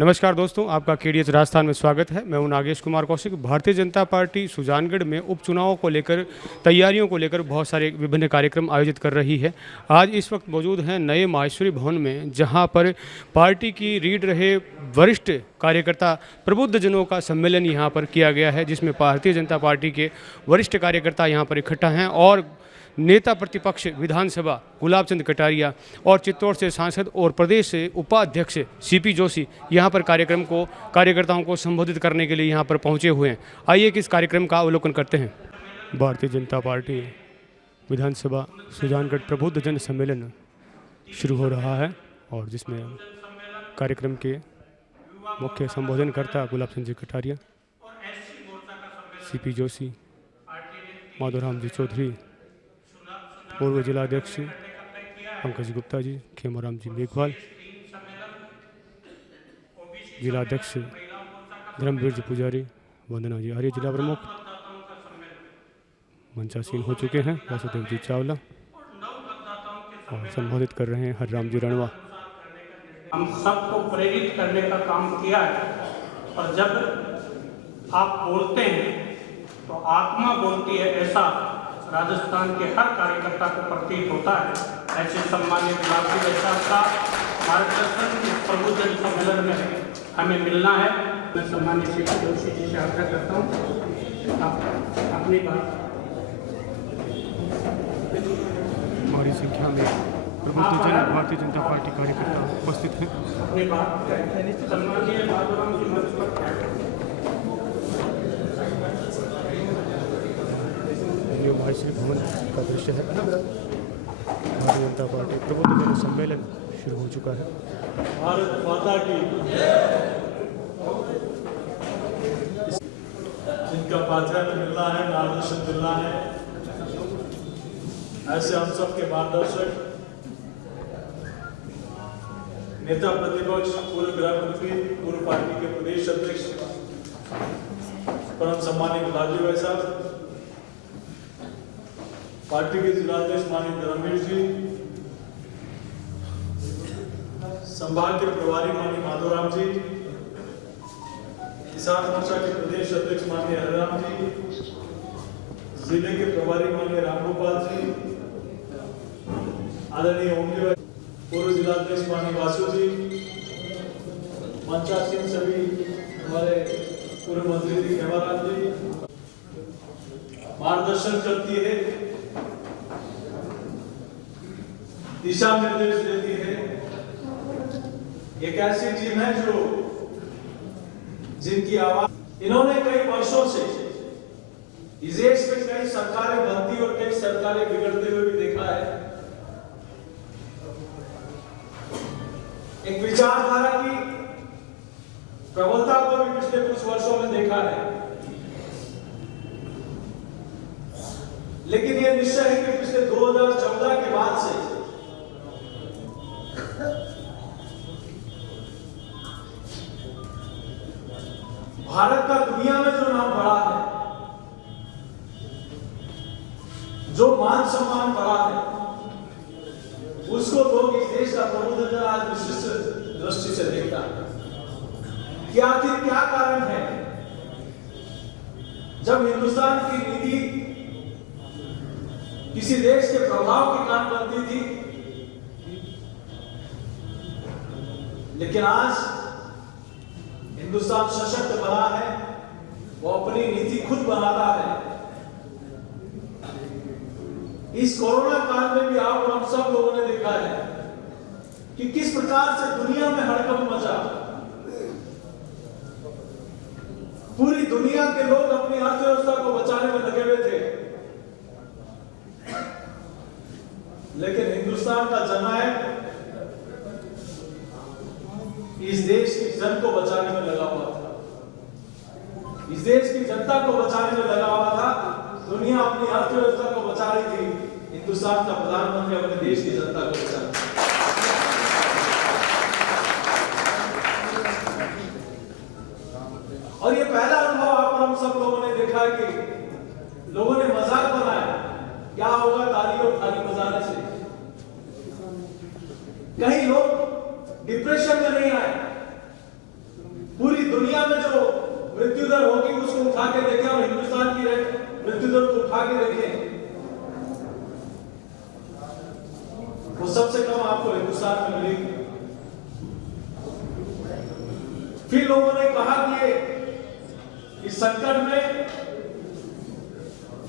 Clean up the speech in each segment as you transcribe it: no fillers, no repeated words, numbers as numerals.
नमस्कार दोस्तों, आपका केडीएच राजस्थान में स्वागत है। मैं हूं नागेश कुमार कौशिक। भारतीय जनता पार्टी सुजानगढ़ में उपचुनावों को लेकर तैयारियों को लेकर बहुत सारे विभिन्न कार्यक्रम आयोजित कर रही है। आज इस वक्त मौजूद हैं नए माहेश्वरी भवन में, जहां पर पार्टी की रीढ़ रहे वरिष्ठ कार्यकर्ता प्रबुद्धजनों का सम्मेलन यहां पर किया गया है, जिसमें भारतीय जनता पार्टी के वरिष्ठ कार्यकर्ता यहां पर इकट्ठा हैं और नेता प्रतिपक्ष विधानसभा गुलाब चंद कटारिया और चित्तौड़ से सांसद और प्रदेश से उपाध्यक्ष सीपी जोशी यहां पर कार्यकर्ताओं को संबोधित करने के लिए यहां पर पहुंचे हुए हैं। आइए कि इस कार्यक्रम का अवलोकन करते हैं। भारतीय जनता पार्टी विधानसभा सुजानगढ़ प्रबुद्ध जन सम्मेलन शुरू हो रहा है और जिसमें कार्यक्रम के मुख्य संबोधनकर्ता गुलाब चंद जी कटारिया, सीपी जोशी, माधोराम जी चौधरी, पूर्व जिलाध्यक्ष पंकज गुप्ता जी, खेमाराम जी मेघवाल, जिलाध्यक्ष धर्मवीर जी पुजारी, वंदना जी आर्य, जिला प्रमुख मंचासीन हो चुके हैं, वासुदेव जी चावला और संबोधित कर रहे हैं हरराम जी रणवा। हम सबको प्रेरित करने का काम किया है और जब आप बोलते हैं तो आत्मा बोलती है, ऐसा राजस्थान के हर कार्यकर्ता को प्रतीत होता है। ऐसे सम्मानित गुलाब जी वैसा का मार्गदर्शन इस प्रबुद्ध सम्मेलन में हमें मिलना है। मैं सम्मानित सीपी जोशी जी से आग्रह करता हूँ, आप अपनी बात। हमारी संख्या में प्रबुद्धजन भारतीय जनता पार्टी कार्यकर्ता उपस्थित हैं। अपनी बात सम्मानीय माधोराम जी मंच पर माहेश्वरी भवन का दृश्य है। भारतीय जनता पार्टी प्रबुद्ध जन सम्मेलन शुरू हो चुका है। भारत माता की, जिनका पाठ्यक्रम मिलना है, मार्गदर्शन मिलना है, ऐसे हम सब के मार्गदर्शक नेता प्रतिपक्ष, पूर्व गृह मंत्री, पूर्व पार्टी के प्रदेश अध्यक्ष परम सम्मानित गुलाब जी वैसा, पार्टी के जिलाध्यक्ष माननीय धर्मवीर जी, संभाग के प्रभारी माननीय माधोराम जी, किसान मोर्चा के प्रदेश अध्यक्ष माननीय हरराम जी, जिले के प्रभारी माननीय रामगोपाल जी, आदरणीय ओम जी, पूर्व जिलाध्यक्ष माननीय वासु जी, मंचासीन सभी हमारे पूर्व मंत्री जी खेमाराम जी, मार्गदर्शन करती है, दिशा निर्देश देती है। एक ऐसी टीम है जो जिनकी आवाज, इन्होंने कई वर्षों से इस देश में कई सरकारें बनती और कई सरकारें बिगड़ते हुए भी देखा है। एक विचारधारा की प्रबलता को भी पिछले कुछ वर्षों में देखा है, लेकिन यह निश्चय है कि पिछले 2014 के बाद से भारत का दुनिया में जो नाम बढ़ा है, जो मान सम्मान बढ़ा है, उसको लोग इस देश का प्रबुद्धजन आज विशिष्ट दृष्टि से देखता है कि आखिर क्या कारण है। जब हिंदुस्तान की नीति किसी देश के प्रभाव के कारण बनती थी, लेकिन आज हिंदुस्तान सशक्त बना है, वो अपनी नीति खुद बनाता है। इस कोरोना काल में भी आप और हम सब लोगों ने देखा है कि किस प्रकार से दुनिया में हड़कंप मचा। पूरी दुनिया के लोग अपनी अर्थव्यवस्था को बचाने में लगे हुए थे, लेकिन हिंदुस्तान का जननायक इस देश की जन को बचाने में लगा हुआ था, इस देश की जनता को बचाने में लगा हुआ था। दुनिया अपनी अर्थव्यवस्था को बचा रही थी, हिंदुस्तान का प्रधानमंत्री अपने देश की जनता को बचा रहा था। और ये पहला अनुभव आप हम सब लोगों ने देखा है कि लोगों ने मजाक बनाया, क्या होगा ताली और थाली बजाने से। कहीं लोग डिप्रेशन में नहीं आए, दर होगी उसको उठा के देखें और हिंदुस्तान की मृत्यु दर को उठा के देखें, वो सबसे कम आपको हिंदुस्तान में मिलेगी। फिर लोगों ने कहा कि इस संकट में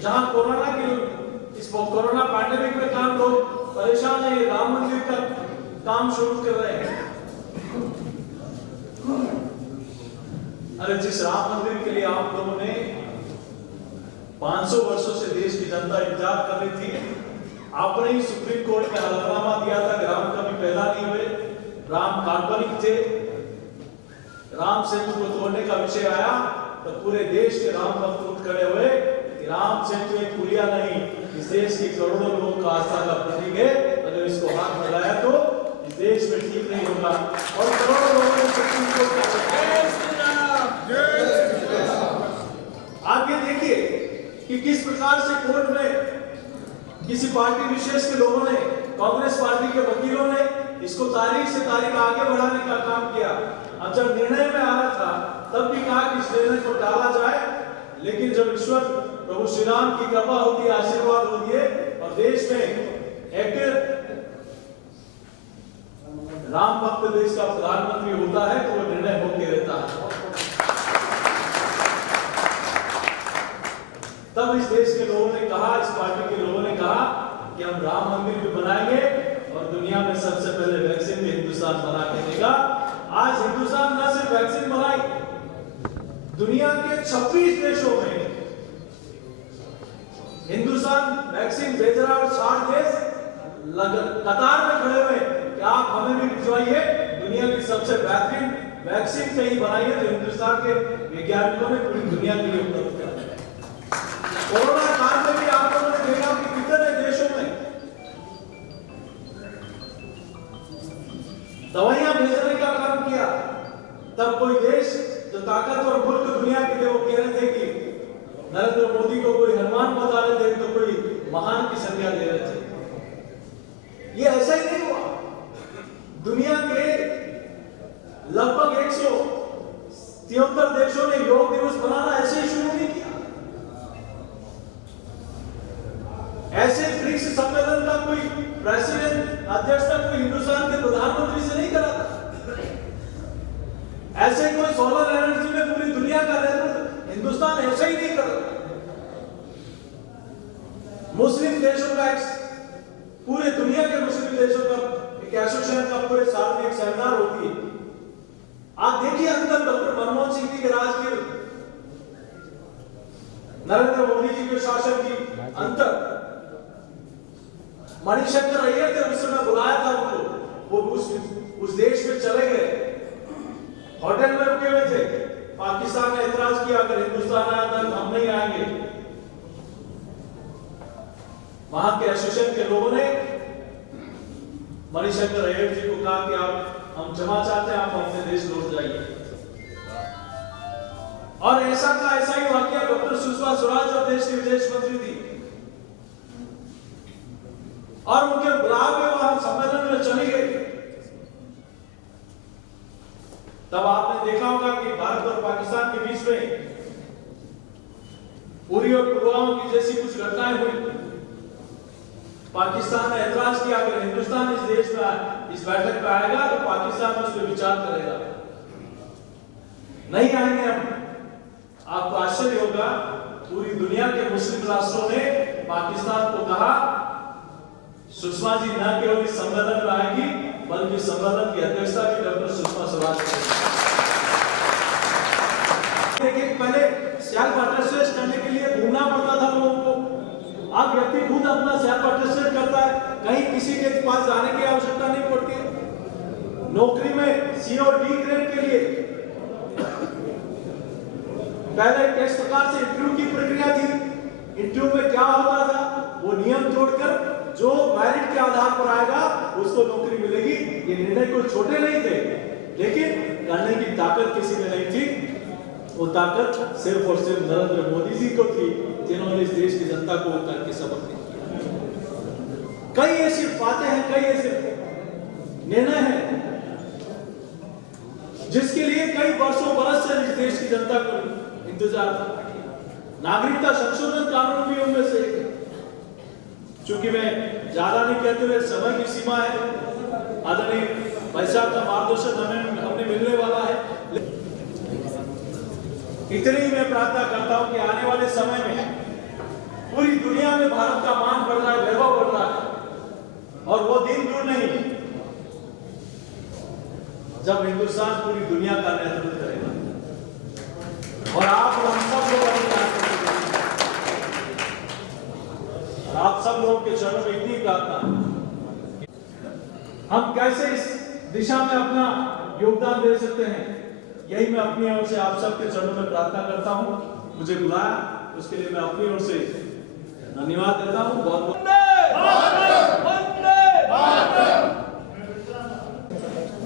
जहां कोरोना पैंडेमिक में काम लोग परेशान है, राम मंदिर का काम शुरू कर रहे हैं। अरे जिस राम मंदिर के लिए आप लोगों ने 500 वर्षों से देश की जनता इंतजार कर रही थी, आपने ही सुप्रीम कोर्ट में हलफनामा दिया था कि राम कभी पैदा नहीं हुए, राम काल्पनिक थे। राम सेतु को तोड़ने का विषय आया तो पूरे देश के राम भक्त उठ खड़े हुए कि राम सेतु एक पुलिया नहीं, इस देश के करोड़ों लोगों का आस्था का प्रतीक है, अगर इसको हाथ में लाया तो इस देश में ठीक नहीं होगा। और करोड़ों लोगों ने सुप्रीम कोर्ट का आगे देखिए कि किस प्रकार से कोर्ट में किसी पार्टी विशेष के लोगों ने, कांग्रेस पार्टी के वकीलों ने इसको तारीख से तारीख आगे बढ़ाने का काम किया। अब जब निर्णय में आ रहा था तब भी कहा कि इस निर्णय को टाला जाए, लेकिन जब ईश्वर प्रभु श्री राम की कृपा होती है, आशीर्वाद होती है और देश में एक राम भक्त देश का प्रधानमंत्री होता है तो वो निर्णय होके रहता है। तब इस देश के लोगों ने कहा, इस पार्टी के लोगों ने कहा कि हम राम मंदिर भी बनाएंगे और दुनिया में सबसे पहले वैक्सीन भी हिंदुस्तान बना के देगा। आज हिंदुस्तान न सिर्फ वैक्सीन बनाई, दुनिया के 26 देशों में हिंदुस्तान वैक्सीन भेज रहा है और 60 देश कतार में खड़े हुए कि आप हमें भी भिजवाइए। दुनिया की सबसे बेहतरीन वैक्सीन कहीं बनाई है तो हिंदुस्तान के वैज्ञानिकों ने पूरी दुनिया के लिए उपलब्ध करा। कोरोना काल में भी आप लोगों ने देखा कि कितने देशों में दवाइयां भेजने का काम किया। तब कोई देश जो ताकतवर मुल्क दुनिया के थे वो कह रहे थे कि नरेंद्र मोदी को कोई हनुमान बता रहे थे तो कोई महान की संज्ञा दे रहे थे। ये ऐसा ही नहीं हुआ। दुनिया के लगभग 173 देशों ने योग दिवस मनाना ऐसे ही शुरू नहीं किया। ऐसे ब्रिक्स सम्मेलन का कोई प्रेसिडेंट अध्यक्षता कोई हिंदुस्तान के प्रधानमंत्री से नहीं करा था। ऐसे कोई सोलर एनर्जी में पूरी दुनिया का नेतृत्व हिंदुस्तान ऐसा ही नहीं कर रहा। मुस्लिम देशों का पूरे दुनिया के मुस्लिम देशों का एक एसोसिएशन का पूरे साल में एक सेमिनार होती है। आप देखिए अंतर डॉक्टर मनमोहन सिंह जी के राज के नरेंद्र मोदी जी के शासन की अंतर। मणिशंकर अय्यर थे, उस समय बुलाया था उनको, वो उस देश में चले गए, होटल में रुके हुए थे। पाकिस्तान ने एतराज किया अगर हिंदुस्तान आया तो हम नहीं आएंगे। वहां के एसोसिएशन के लोगों ने मणिशंकर अय्यर जी को कहा कि आप हम क्षमा चाहते हैं, आप अपने देश लौट जाइए। और ऐसा का ऐसा ही वाकया डॉक्टर सुषमा स्वराज जो देश की विदेश मंत्री थी और उनके बुलाव में वहां सम्मेलन में चली गई। तब आपने देखा होगा कि भारत और पाकिस्तान के बीच में उरी और पुलवामा की जैसी कुछ घटनाएं हुई। पाकिस्तान ने ऐतराज किया अगर हिंदुस्तान इस देश में इस बैठक में आएगा तो पाकिस्तान उस पर विचार करेगा। नहीं आएंगे हम। आपको आश्चर्य होगा, पूरी दुनिया के मुस्लिम राष्ट्रों ने पाकिस्तान को कहा सुषमा जी न केवल इस सम्मेलन में आएगी बल्कि सम्मेलन की अध्यक्षता भी डॉक्टर सुषमा स्वराज करेंगी। देखिए पहले सेल्फ अटेस्टेड करने के लिए घूमना पड़ता था लोगों को। अब व्यक्ति खुद अपना सेल्फ अटेस्टेड करता है, कहीं किसी के पास जाने की आवश्यकता नहीं पड़ती। नौकरी में सी और डी ग्रेड के लिए पहले किस प्रकार से इंटरव्यू की प्रक्रिया थी, इंटरव्यू में क्या होता था, वो नियम तोड़कर जो मेरिट के आधार पर आएगा उसको नौकरी मिलेगी। ये निर्णय कोई छोटे नहीं थे, लेकिन करने की ताकत किसी में नहीं थी। वो ताकत सिर्फ और सिर्फ नरेंद्र मोदी जी को थी, जिन्होंने इस देश की जनता को करके सबक दिया। कई ऐसी बातें हैं, कई ऐसे निर्णय हैं जिसके लिए कई वर्षों बरस से इस देश की जनता को इंतजार था। नागरिकता संशोधन कानून भी उनमें से एक है। चूंकि मैं ज्यादा नहीं कहते हुए, समय की सीमा है, आदरणीय भाई साहब का मार्गदर्शन हमें मिलने वाला है। इतनी ही मैं प्रार्थना करता हूं कि आने वाले समय में पूरी दुनिया में भारत का मान बढ़ रहा है, वैभव बढ़ रहा है, और वो दिन दूर नहीं जब हिंदुस्तान पूरी दुनिया का नेतृत्व करेगा। और आप हम सब लोग आप सब लोगों के चरणों में इतनी प्रार्थना, हम कैसे इस दिशा में अपना योगदान दे सकते हैं, यही मैं अपनी ओर से आप सबके चरणों में प्रार्थना करता हूं। मुझे बुलाया, उसके लिए मैं अपनी ओर से धन्यवाद देता हूं। बहुत बहुत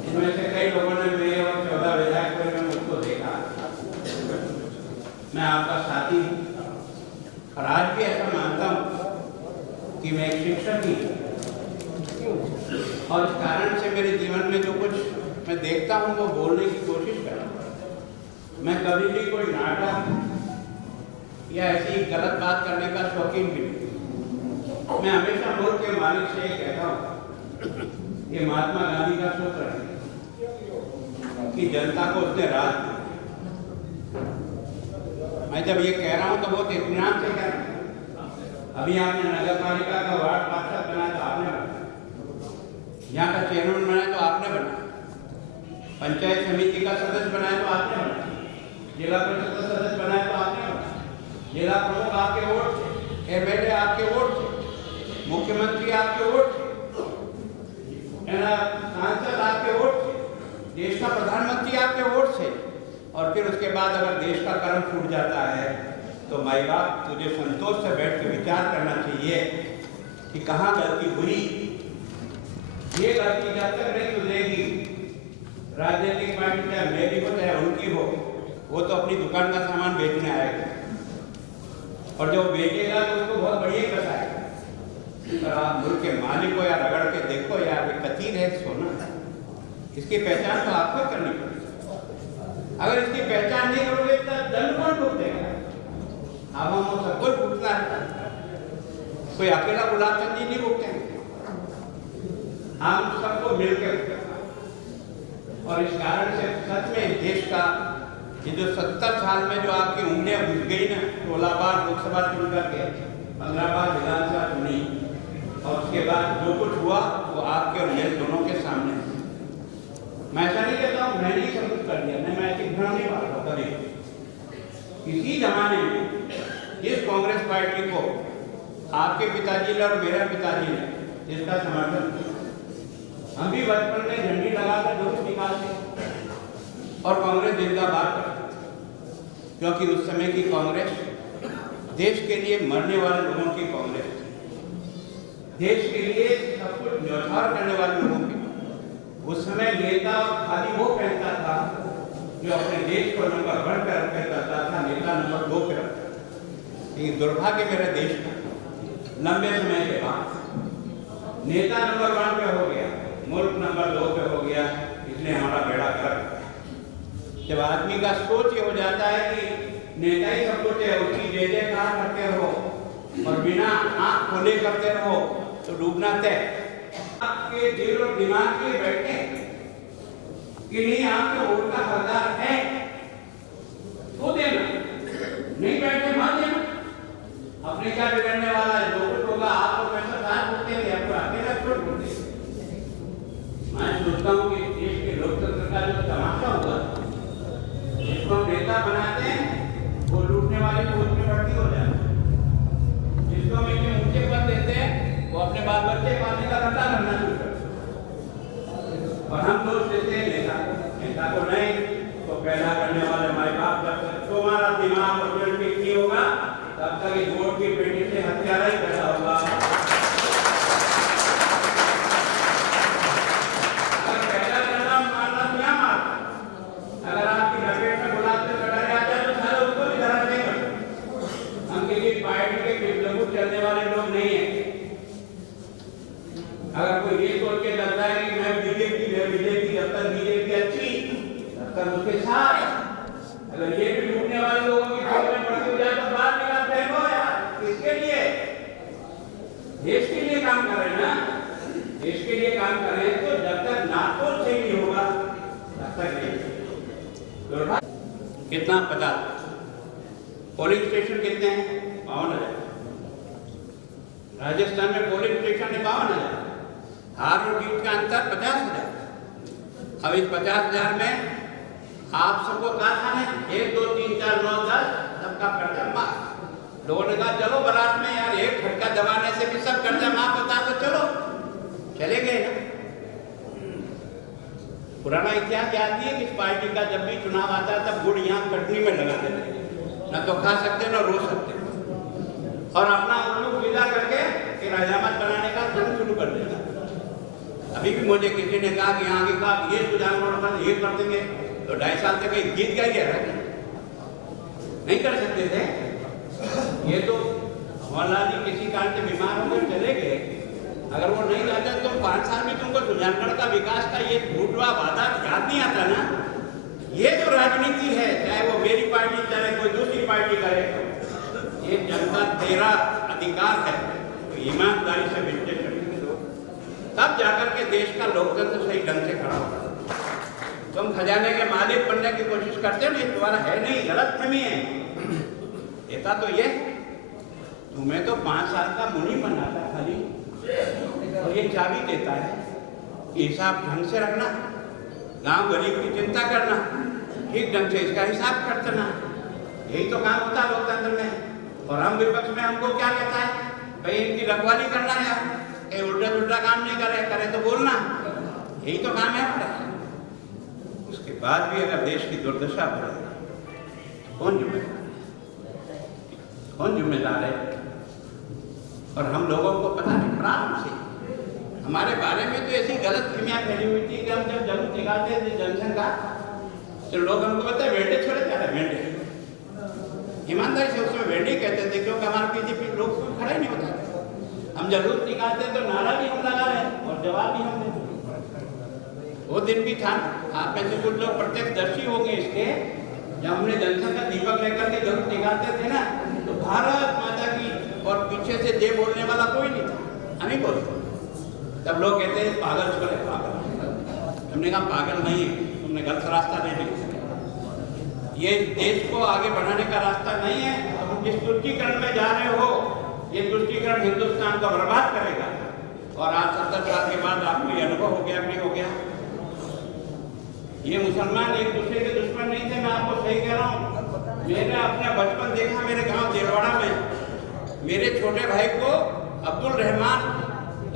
इनमें से कई लोगों ने मेरे और 14 विधायकों में मुझको देखा। मैं आपका साथी हूं और आज भी ऐसा मानता हूं कि मैं एक शिक्षक ही हूं, और इस कारण से मेरे जीवन में जो कुछ मैं देखता हूं वो बोलने की कोशिश करता हूं। मैं कभी भी कोई नाटक या ऐसी गलत बात करने का शौकीन भी नहीं। मैं हमेशा मुल्क के मालिक से ये कहता हूं, ये महात्मा गांधी का सूत्र है कि जनता को उसने राज दी। मैं जब ये कह रहा हूं तो बहुत इत्मीनान से कह रहा हूं। अभी आपने नगर पालिका का वार्ड पार्षद बनाया तो आपने बनाया, यहाँ का चेयरमैन बनाया तो आपने बनाया, पंचायत समिति का सदस्य बनाया तो आपने बनाया, जिला परिषद का सदस्य बनाया तो आपने बनाया, जिला प्रमुख आपके वोट से, एमएलए आपके वोट से, मुख्यमंत्री आपके वोट से, सांसद आपके वोट से, देश का प्रधानमंत्री आपके वोट से। और फिर उसके बाद अगर देश का कर्म फूट जाता है तो माई बाप तुझे संतोष से बैठ के विचार करना चाहिए कि कहाँ गलती हुई। ये गलती जब तक नहीं सुधरेगी, राजनीतिक पार्टी चाहे मेरी हो चाहे उनकी हो, वो तो अपनी दुकान का सामान बेचने आएगा, और जो बेचेगा तो उसको बहुत बढ़िया बताएगा। पर आप मुल्क के मालिक को या रगड़ के देखो यार, ये कचीर है सोना, इसकी पहचान तो आपको करनी पड़ेगी। अगर इसकी पहचान नहीं करोगे तो दंड कौन भुगतेगा? अब हम सब कुछ भुगतना है, कोई अकेला गुलाब चंद जी नहीं भुगतेंगे, हम सबको मिलकर। और इस कारण से सच में देश का ये जो 70 साल में जो आपकी उंगलियां घुस गई ना, 16 बार लोकसभा चुन करके 15 बार विधानसभा चुनी, और उसके बाद जो कुछ हुआ वो आपके और मेरे दोनों के सामने है। मैं ऐसा नहीं कहता हूँ मैंने ही सब कुछ कर दिया, मैं ऐसी घृणा नहीं मानता कभी। इसी जमाने में जिस कांग्रेस पार्टी को आपके पिताजी ने और मेरे पिताजी ने जिसका समर्थन किया, हम भी बचपन में झंडी लगाकर जुलूस निकालते और कांग्रेस जिंदाबाद करते, क्योंकि उस समय की कांग्रेस देश के लिए मरने वाले लोगों की कांग्रेस, देश के लिए सब कुछ न्यौछावर करने वाले लोगों की। उस समय नेता खाली वो पहनता था जो अपने देश को नंबर 1 पे रख करता था, नेता नंबर 2 पे रखता था। लेकिन दुर्भाग्य मेरे देश का, लंबे समय के बाद नेता नंबर 1 पे हो गया, मुल्क नंबर 2 पे हो गया, इसलिए हमारा बेड़ा गर्क। जब आदमी का सोच ये हो जाता है कि नेता ही सब कुछ है, उसकी जय जयकार करते रहो और बिना आंख खोले करते रहो तो डूबना तय। आपके दिल और दिमाग में बैठे कि नहीं आपके वोट का हकदार है तो देना, नहीं बैठे मत देना। अपने क्या बिगड़ने वाला है, जो कुछ होगा आपको पैसा साथ होते थे, आपको अकेला छोड़ देते। मैं सोचता हूँ कि देश के लोकतंत्र का जो तमाशा हुआ, जिसको हम नेता बनाते हैं वो लूटने वाले पोस्ट में भर्ती हो जाए, जिसको हम इतने ऊंचे पद देते हैं वो अपने बाल बच्चे पालने का धंधा करना शुरू करते। और हम दोष देते हैं नेता को नहीं, तो पैदा करने वाले माई बाप जब तक तुम्हारा दिमाग और दिल ठीक नहीं होगा तब तक इस वोट की पेटी से हत्यारा ही पैदा होगा। अगर पैदा करना मारना क्या मारना, अगर आपकी लपेट में गुलाब से कटा जाता है तो सारा उसको भी धरा देगा। हम किसी पार्टी के विपलगू चलने वाले लोग नहीं है। अगर कोई ये सोच के लगता है कि मैं बीजेपी जब तक बीजेपी अच्छी तब तक उसके साथ, अगर ये भी लूटने वाले लोगों की कितना 50? पोलिंग स्टेशन कितने हैं? 52,000। राजस्थान में पोलिंग स्टेशन है 52,000। हार और जीत का अंतर 50,000। अब इस 50,000 में आप सबको कहा था ना 1 2 3 4 9 10 सबका कर्जा माफ। लोगों ने कहा चलो बारात में यार एक झटका दबाने से भी सब कर्जा माफ होता तो चलो, चले गए ना। पुराना इतिहास याद नहीं है किस पार्टी का जब भी चुनाव आता है तब गुड़ यहाँ कटनी में लगा देते, न तो खा सकते न रो सकते, और अपना उल्लू विदा करके फिर हजामत बनाने का काम शुरू कर देगा। अभी भी मुझे किसी ने कहा कि यहाँ की कहा ये सुझाव ये कर देंगे, तो 2.5 साल तक गीत गा गया नहीं कर सकते थे। ये तो भंवरलाल जी किसी कारण से बीमार होकर चले गए, अगर वो नहीं जाते तो 5 साल में तुमको सुजानगढ़ का विकास का ये झूठवा वादा याद नहीं आता ना। ये जो राजनीति है, चाहे वो मेरी पार्टी चाहे कोई दूसरी पार्टी करे, ये जनता तेरा अधिकार है, तो ईमानदारी से विश्लेषण करो, तब जाकर के देश का लोकतंत्र सही ढंग से खड़ा होगा। तुम खजाने के मालिक बनने की कोशिश करते हो, नहीं तुम्हारा है नहीं, गलतफहमी है। देता तो ये तुम्हें तो 5 साल का मुनि बनाता खाली, और ये चाबी देता है कि हिसाब ढंग से रखना, गांव गरीब की चिंता करना, ठीक ढंग से इसका हिसाब करना, यही तो काम होता है लोकतंत्र में। और हम विपक्ष में हमको क्या कहता है भाई इनकी रखवाली करना है, उल्टा उल्टा काम नहीं करे तो बोलना, यही तो काम है हमारा। उसके बाद भी अगर देश की दुर्दशा बढ़े कौन जिम्मेदार है? और हम लोगों को पता नहीं प्रारंभ से हमारे बारे में तो ऐसी गलत फहमियां फैली हुई थी कि हम जब जरूर निकालते थे जनसंघ तो लोग हमको बताए वेंडे छोड़े जा रहे वेंडे, ईमानदारी से उसमें वेंडे कहते थे क्योंकि हमारे बीजेपी लोग खड़ा ही नहीं होता। हम जरूर निकालते तो नारा भी हम लगा रहे और जवाब भी हम देते। वो दिन भी था, आप में से कुछ लोग प्रत्यक्षदर्शी होंगे इसके, जब हमने जनसंघ का दीपक लेकर के जरूर निकालते थे ना, तो भारत माता की और पीछे से जय बोलने वाला कोई नहीं था, हम ही बोलते। तब लोग कहते हैं पागल छोड़े पागल, हमने कहा पागल नहीं, तुमने गलत रास्ता ले लिया, ये देश को आगे बढ़ाने का रास्ता नहीं है। जिस तुष्टीकरण में जा रहे हो, ये तुष्टीकरण हिंदुस्तान को बर्बाद करेगा। और आज 70 साल के बाद आपको ये अनुभव हो गया नहीं हो गया। ये मुसलमान एक दूसरे के दुश्मन नहीं थे, मैं आपको सही कह रहा हूँ। मैंने अपना बचपन देखा मेरे गांव देलवाड़ा में, मेरे छोटे भाई को अब्दुल रहमान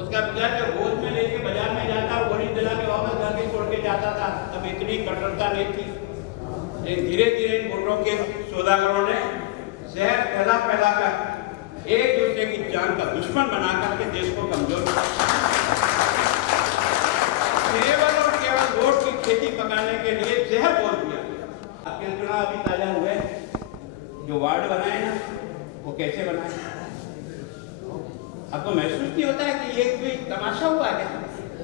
उसका पिता जो गोद में लेके बाजार में जाता और गोली दिला के वापस घर के छोड़ के जाता था। तब इतनी कठोरता नहीं थी, लेकिन धीरे धीरे इन गुटों के सौदागरों ने जहर फैला कर एक दूसरे की जान का दुश्मन बना करके देश को कमजोर केवल और केवल वोट की खेती पकाने के लिए जहर बोल दिया। आपके चुनाव अभी ताजा हुए, जो वार्ड बनाए ना वो कैसे बनाए? आपको महसूस नहीं होता है कि ये कोई तमाशा हुआ क्या?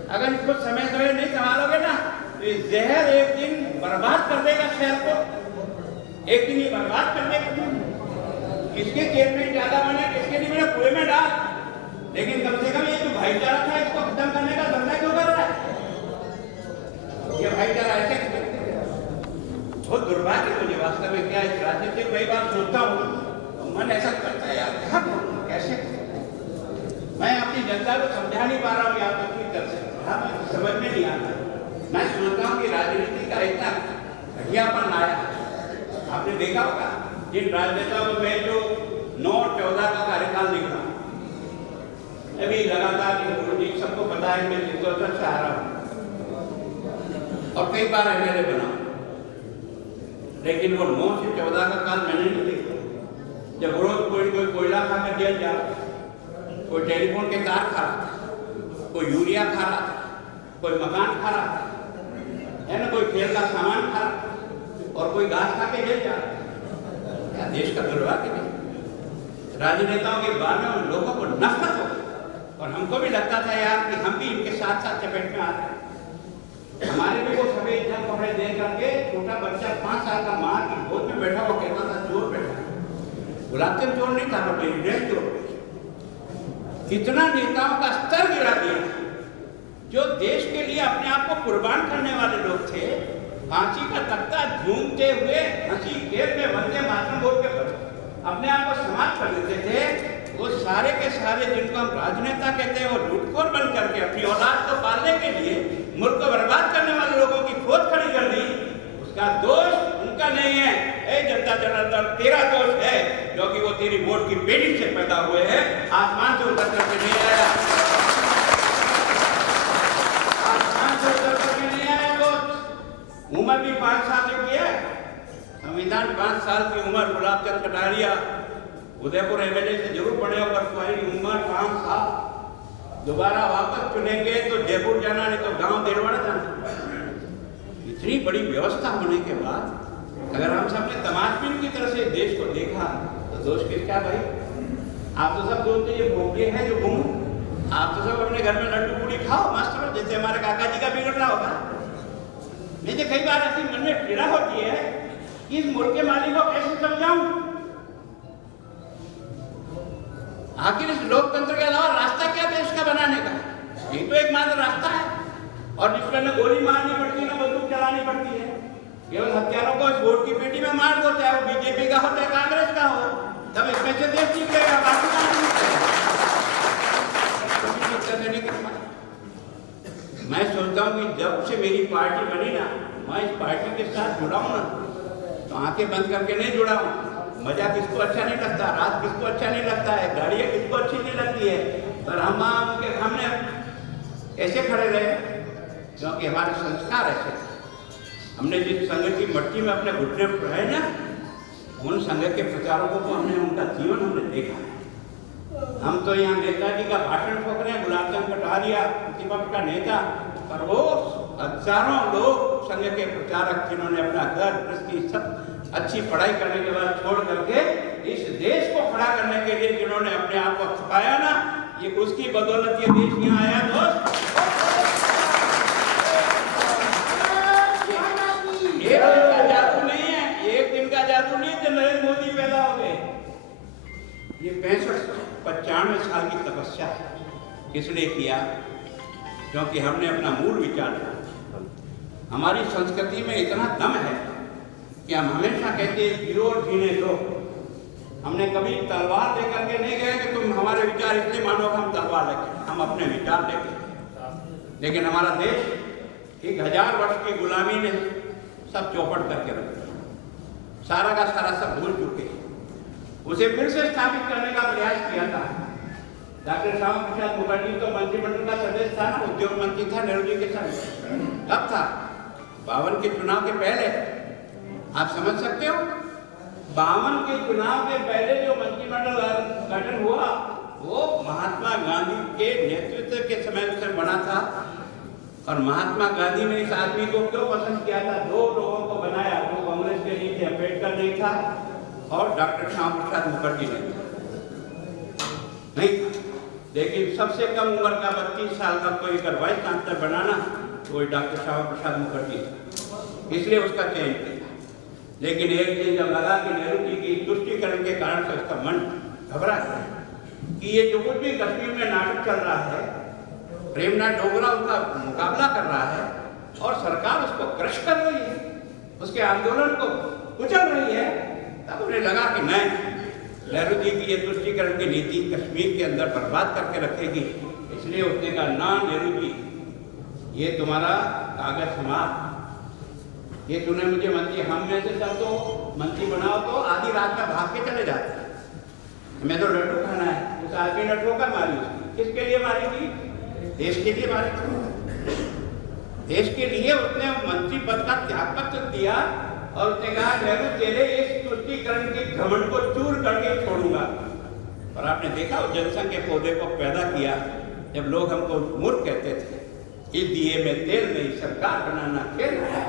अगर इसको समय नहीं संभालोगे ना तो ये जहर एक दिन बर्बाद कर देगा शहर को, एक दिन ये बर्बाद कर देगा। किसके केस में ज्यादा बने, किसके लिए मेरे कुएं में डाल, लेकिन कम से कम ये जो भाईचारा था इसको खत्म करने का धंधा क्यों कर रहा है? ये भाईचारा ऐसे बहुत दुर्भाग्य मुझे वास्तव में क्या इस राज्य से कई बार सोचता हूँ, मन ऐसा करता है यार क्या कैसे मैं अपनी जनता को समझा नहीं पा रहा हूँ या तो कोई कर सकता, समझ में नहीं आता। मैं सोचता हूँ कि राजनीति का इतना घटियापन आया। आपने देखा होगा जिन राजनेताओं में जो 9 और 14 का कार्यकाल निकला, अभी लगातार सबको पता है मैं चित्तौड़गढ़ से आ रहा हूँ और कई बार MLA बना, लेकिन वो 9 से 14 का काल मैंने नहीं देखा। जब रोज कोई कोयला खा कर जेल जा, कोई टेलीफोन के तार खा रहा था, कोई यूरिया खा रहा था, कोई मकान खा रहा था, है ना, कोई खेल का सामान खा रहा और कोई घास खा के जेल जा रहा। क्या देश का दुर्भाग्य नहीं? राजनेताओं के बारे में उन लोगों को नफरत हो और हमको भी लगता था यार कि हम भी इनके साथ साथ चपेट में आ रहे हैं। हमारे भी वो सभी इतना कपड़े दे करके छोटा बच्चा 5 साल का माँ की गोद में बैठा हुआ कहता था चोर बैठा, गुलाब चंद चोर नहीं था, चोर। कितना नेताओं का स्तर गिरा दिया, जो देश के लिए अपने आप को कुर्बान करने वाले लोग थे, फांसी का तख्ता झूमते हुए हंसी खेत में वंदे मातरम बोल के अपने आप को समाप्त कर देते थे, वो सारे के सारे जिनको हम राजनेता कहते हैं, वो लूटखोर बन करके अपनी औलाद को पालने के लिए मुल्क को बर्बाद करने वाले लोगों की खोज खड़ी कर दी। उसका दोष उनका नहीं है। ए जनता जनार्दन, तेरा दोष है, क्योंकि वो तेरी वोट की बेटी से पैदा हुए हैं, आसमान से उतर करके नहीं आया। आसमान से उतर करके नहीं आया दोस्त। उम्र भी 5 साल की है, संविधान 5 साल की उम्र। गुलाब चंद कटारिया उदयपुर एमएलए से जरूर बने होकर, तुम्हारी उम्र 5 साल, दोबारा वापस चुनेंगे तो जयपुर जाना, नहीं तो गांव देरवाड़ा जाना। इतनी बड़ी व्यवस्था होने के बाद अगर हम सबने तमाशबीन की तरह से देश को देखा तो दोष किसका भाई? आप तो सब सोचते ये भोगे हैं जो गुम, आप तो सब अपने घर में लड्डू पूड़ी खाओ, मस्त रहो, जैसे हमारे काका जी का बिगड़ रहा होगा। नहीं तो कई बार ऐसी मन में पीड़ा होती है कि इस मुल्क के मालिक को कैसे समझाऊं? आखिर इस लोकतंत्र के अलावा रास्ता क्या देश का बनाने का? ये तो एकमात्र रास्ता है, और जिसमें न गोली मारनी पड़ती है, न बंदूक चलानी पड़ती है। केवल हथियारों को इस वोट की पेटी में मार दो, चाहे वो बीजेपी का हो चाहे कांग्रेस का हो, तब इसमें से देश जीत गएगा, बाकी का नहीं जीतेगा। मैं सोचता हूँ कि जब से मेरी पार्टी बनी ना, मैं इस पार्टी के साथ जुड़ा हूँ ना, तो आंखें बंद करके नहीं जुड़ा हूँ। मजा किसको अच्छा नहीं लगता, रात किसको अच्छा नहीं लगता है, गाड़ियाँ किसको अच्छी नहीं लगती है, पर हम उनके सामने ऐसे खड़े रहे क्योंकि हमारे संस्कार ऐसे थे। हमने जिस संघ की मट्टी में अपने घुटने उठाए ना, उन संघ के प्रचारकों को हमने, उनका जीवन हमने देखा। हम तो यहाँ नेताजी का भाषण ठोक रहे हैं, गुलाब चंद कटारिया प्रतिपक्ष का नेता, पर वो हजारों लोग संघ के प्रचारक जिन्होंने अपना घर गृहस्थी सब अच्छी पढ़ाई करने के बाद छोड़ करके इस देश को खड़ा करने के लिए जिन्होंने अपने आप को खपाया ना, ये उसकी बदौलत ये देश यहाँ आया दोस्त। एक दिन का जादू नहीं है, एक दिन का जादू नहीं है, नरेंद्र मोदी पैदा हो गए। ये 65-95 साल की तपस्या किसने किया? क्योंकि हमने अपना मूल विचार था। हमारी संस्कृति में इतना दम है कि हम हमेशा कहते हैं गिरो और जीने दो। हमने कभी तलवार लेकर के नहीं गए कि तुम हमारे विचार इसलिए मानो कि हम तलवार लेके, हम अपने विचार लेके। लेकिन हमारा देश 1000 वर्ष की गुलामी ने सब चौपट करके रख दिया, सारा का सारा सब भूल चुके। उसे फिर से स्थापित करने का प्रयास किया था। डॉक्टर श्यामा प्रसाद मुखर्जी तो मंत्रिमंडल का सदस्य था ना, उद्योग मंत्री था नेहरू जी के साथ। कब था? 52 के चुनाव के पहले। आप समझ सकते हो, 52 के चुनाव के पहले जो मंत्रिमंडल गठन हुआ वो महात्मा गांधी के नेतृत्व के समय से बना था। और महात्मा गांधी ने इस आदमी को क्यों पसंद किया था? 2 लोगों को बनाया, जो कांग्रेस के नहीं थे, अम्बेडकर नहीं था और डॉक्टर श्यामा प्रसाद मुखर्जी नहीं था। लेकिन सबसे कम उम्र का 32 साल का कोई अगर वाइस चांसलर बनाना तो वही डॉक्टर श्यामा प्रसाद मुखर्जी था, इसलिए उसका चयन किया। लेकिन एक दिन जब लगा कि नेहरू जी की तुष्टीकरण के कारण से उसका मन घबरा गया कि ये जो कुछ भी कश्मीर में नाटक चल रहा है, प्रेमनाथ डोगरा उसका मुकाबला कर रहा है और सरकार उसको क्रश कर रही है, उसके आंदोलन को कुचल रही है, तब उन्हें लगा कि नहीं, नेहरू जी की ये तुष्टीकरण की नीति कश्मीर के अंदर बर्बाद करके रखेगी। इसलिए उसने कहा ना नेहरू जी, ये तुम्हारा कागज समाप्त, ये तूने मुझे मंत्री, हम में से सब तो मंत्री बनाओ तो आधी रात में भाग के चले जाते हैं, हमें तो लड्डू खाना है। उस आदमी ने ठोकर मारी, किसके लिए मारी थी? देश के लिए मारी थी। देश के लिए उसने मंत्री पद का त्याग पत्र दिया और उसने कहा नेहरू तेरे इस तुष्टीकरण के घमंड को चूर करके छोड़ूंगा। और आपने देखा उस जनसंघ के पौधे को पैदा किया जब लोग हमको मूर्ख कहते थे, इस दिए में तेल नहीं, सरकार बनाना खेल है।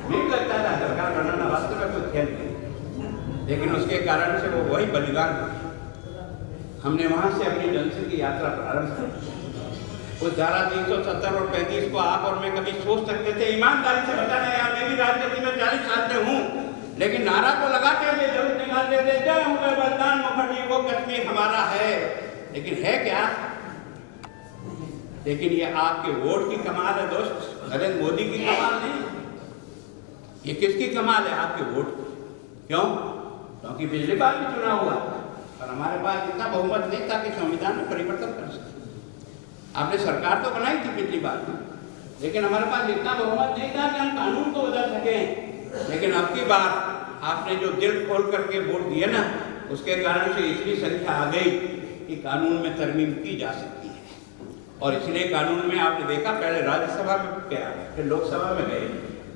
नहीं लगता था सरकार बनाना वास्तव में कोई खेल नहीं, लेकिन उसके कारण से वो वही बलिदान हुए। हमने वहां से अपनी जनसंघ की यात्रा प्रारंभ की। उस धारा 370 और 35 को आप और मैं कभी सोच सकते थे? ईमानदारी से बताना यार, मैं भी राजनीति में 40 साल से हूँ, लेकिन नारा तो लगाते थे, जरूर निकालते थे, जय हुए बलिदान मुखर्जी, वो कश्मीर हमारा है। लेकिन है क्या? लेकिन ये आपके वोट की कमाल है दोस्त, नरेंद्र मोदी की कमाल नहीं। ये किसकी कमाल है? आपके वोट की। क्यों? क्योंकि पिछली बार भी चुनाव हुआ और हमारे पास इतना बहुमत नहीं था कि संविधान में परिवर्तन कर सके। आपने सरकार तो बनाई थी पिछली बार में, लेकिन हमारे पास इतना बहुमत नहीं था कि हम कानून को बदल सकें। लेकिन अब की बार आपने जो दिल खोल करके वोट दिए ना, उसके कारण से इतनी संख्या आ गई कि कानून में तरमीम की जा सकती है। और इसलिए कानून में आपने देखा, पहले राज्यसभा में गया, फिर लोकसभा में गए,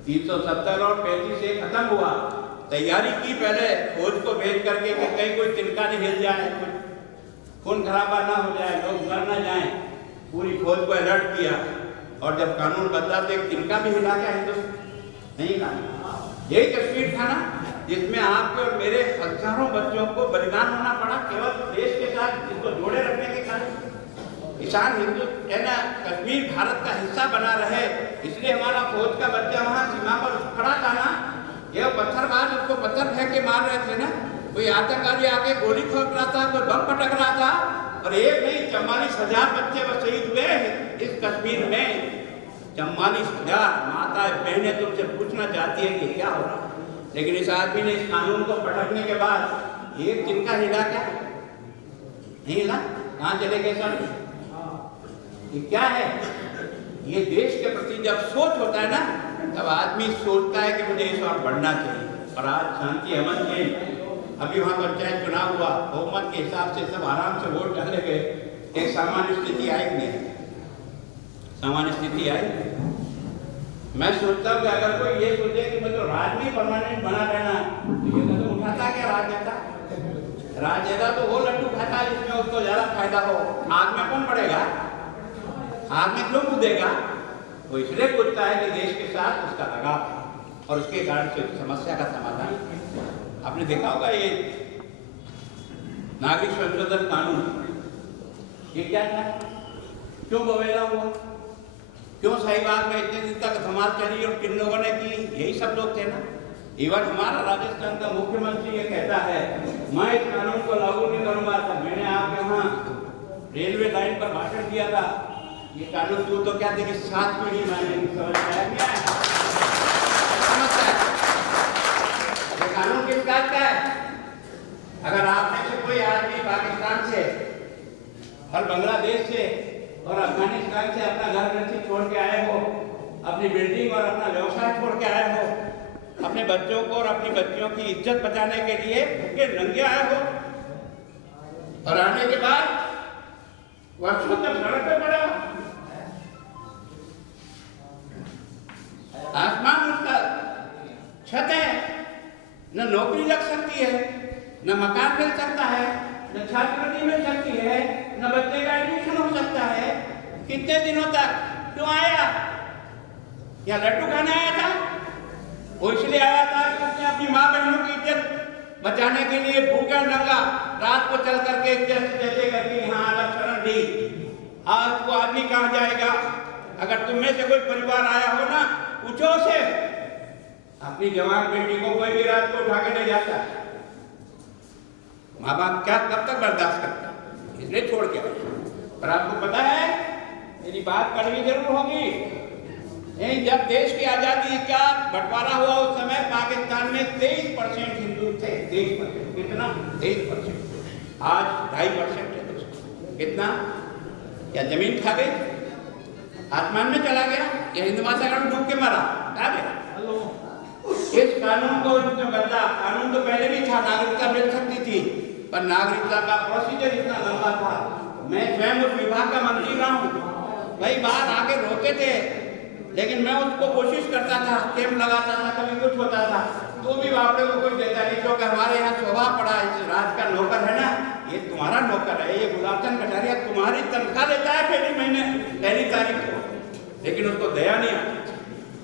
370 और 35 से खत्म हुआ। तैयारी की पहले फौज को भेज करके कि कहीं कोई तिनका नहीं हिल जाए, खून खराबा ना हो जाए, लोग मर ना जाए, पूरी फौज को अलर्ट किया। और जब कानून बदला तो एक तिनका भी हिला क्या हिंदुस्तान नहीं हिला। यही कश्मीर था ना जिसमें आपके और मेरे हजारों बच्चों को बलिदान होना पड़ा केवल देश के साथ इसको जोड़े रखने के कारण। किसान हिंदू है ना, कश्मीर भारत का हिस्सा बना रहे, इसलिए हमारा फौज का बच्चा वहाँ सीमा पर खड़ा था ना। यह पत्थरबाज उसको पत्थर फेंक के मार रहे थे ना, कोई आतंकवादी आके गोली ठोक रहा था, कोई बम पटक रहा था, और एक नहीं 44,000 बच्चे बस शहीद हुए इस कश्मीर में। 44,000 माताएं बहनें तुमसे पूछना चाहती है कि क्या हो रहा है। लेकिन इस आदमी ने इस कानून को पटकने के बाद एक तिनका हिला क्या? नहीं हिला। कहाँ चले गए सर? ये क्या है? ये देश के प्रति जब सोच होता है ना, तब आदमी सोचता है कि मुझे इस और बढ़ना चाहिए। और आज शांति अमन के अभी वहाँ पंचायत चुनाव हुआ, बहुमत के हिसाब से सब आराम से वोट डाले गए। एक सामान्य स्थिति आई कि नहीं? सामान्य स्थिति आई। मैं सोचता हूँ कि अगर कोई ये सोचे कि मैं तो राज में परमानेंट बना रहना, तो ये कदम उठाता क्या राजनेता? राजनेता तो वो लड्डू खाता है जिसमें उसको ज्यादा फायदा हो। आग में कौन पड़ेगा? आग में क्यों कूदेगा? वो इसलिए कूदता है कि देश के साथ उसका लगाव है और उसके कारण से समस्या का समाधान। आपने देखा होगा ये नागरिक संशोधन कानून, ये क्या था? क्यों बवेला हुआ? क्यों शाहीबाग में इतने दिन तक धमाल चली और किन लोगों ने की? यही सब लोग थे ना। इवन हमारा राजस्थान का मुख्यमंत्री ये कहता है मैं इस कानून को लागू नहीं करूंगा। तब मैंने आपके वहाँ रेलवे लाइन पर भाषण दिया था, ये कानून तू तो क्या देखिए 7 पीढ़ी मानेगी, समझ में आया क्या है? समझता है ये कानून किस बात का है? अगर आप में से कोई आदमी पाकिस्तान से और बांग्लादेश से और अफगानिस्तान से अपना घर गृहस्थी छोड़ के आए हो, अपनी बिल्डिंग और अपना व्यवसाय छोड़ के आए हो, अपने बच्चों को और अपनी बच्चियों की इज्जत बचाने के लिए भूखे नंगे आए हो, और आने के बाद वर्षों तक सड़क पे पड़ा, आसमान उसका छत है, न नौकरी लग सकती है, न मकान मिल सकता है, न छात्रवृत्ति मिल सकती है, न बच्चे का एडमिशन हो सकता है। कितने दिनों तक? क्यों आया? क्या लड्डू खाने आया था? वो इसलिए आया था कि उसने अपनी माँ बहनों की इज्जत बचाने के लिए भूखा नंगा रात को चल करके जैसे करके यहाँ अलग शरण ली। आज वो आदमी कहाँ जाएगा? अगर तुम में से कोई परिवार आया हो ना, पूछो उसे, अपनी जवान बेटी को कोई भी रात को उठा के नहीं जाता। माँ बाप क्या कब तक बर्दाश्त करता, इसलिए छोड़ के आए। पर आपको पता है मेरी बात कड़वी जरूर होगी, नहीं, जब देश की आजादी का बंटवारा हुआ उस समय पाकिस्तान में 23% हिंदू थे। 23%। कितना? 23%। आज 2.5% है दोस्तों। कितना? क्या जमीन खा गई? आसमान में चला गया या हिंद महासागर में डूब के मरा? आ गया। इस कानून को इन्होंने बदला। कानून तो पहले भी था, नागरिकता मिल सकती थी, पर नागरिकता का प्रोसीजर इतना लंबा था। मैं स्वयं उस विभाग का मंत्री रहा हूँ, कई बार आगे रोते थे, लेकिन मैं उसको कोशिश करता था, कैंप लगाता था, कभी कुछ होता था तो भी बापड़े को कोई देता नहीं, क्योंकि हमारे यहाँ स्वभाव पड़ा, इस राज का नौकर है ना, ये तुम्हारा नौकर है, ये गुलाबचंद कटारिया तुम्हारी तनख्वाह लेता है पहली महीने पहली तारीख को, लेकिन उसको दया नहीं आती,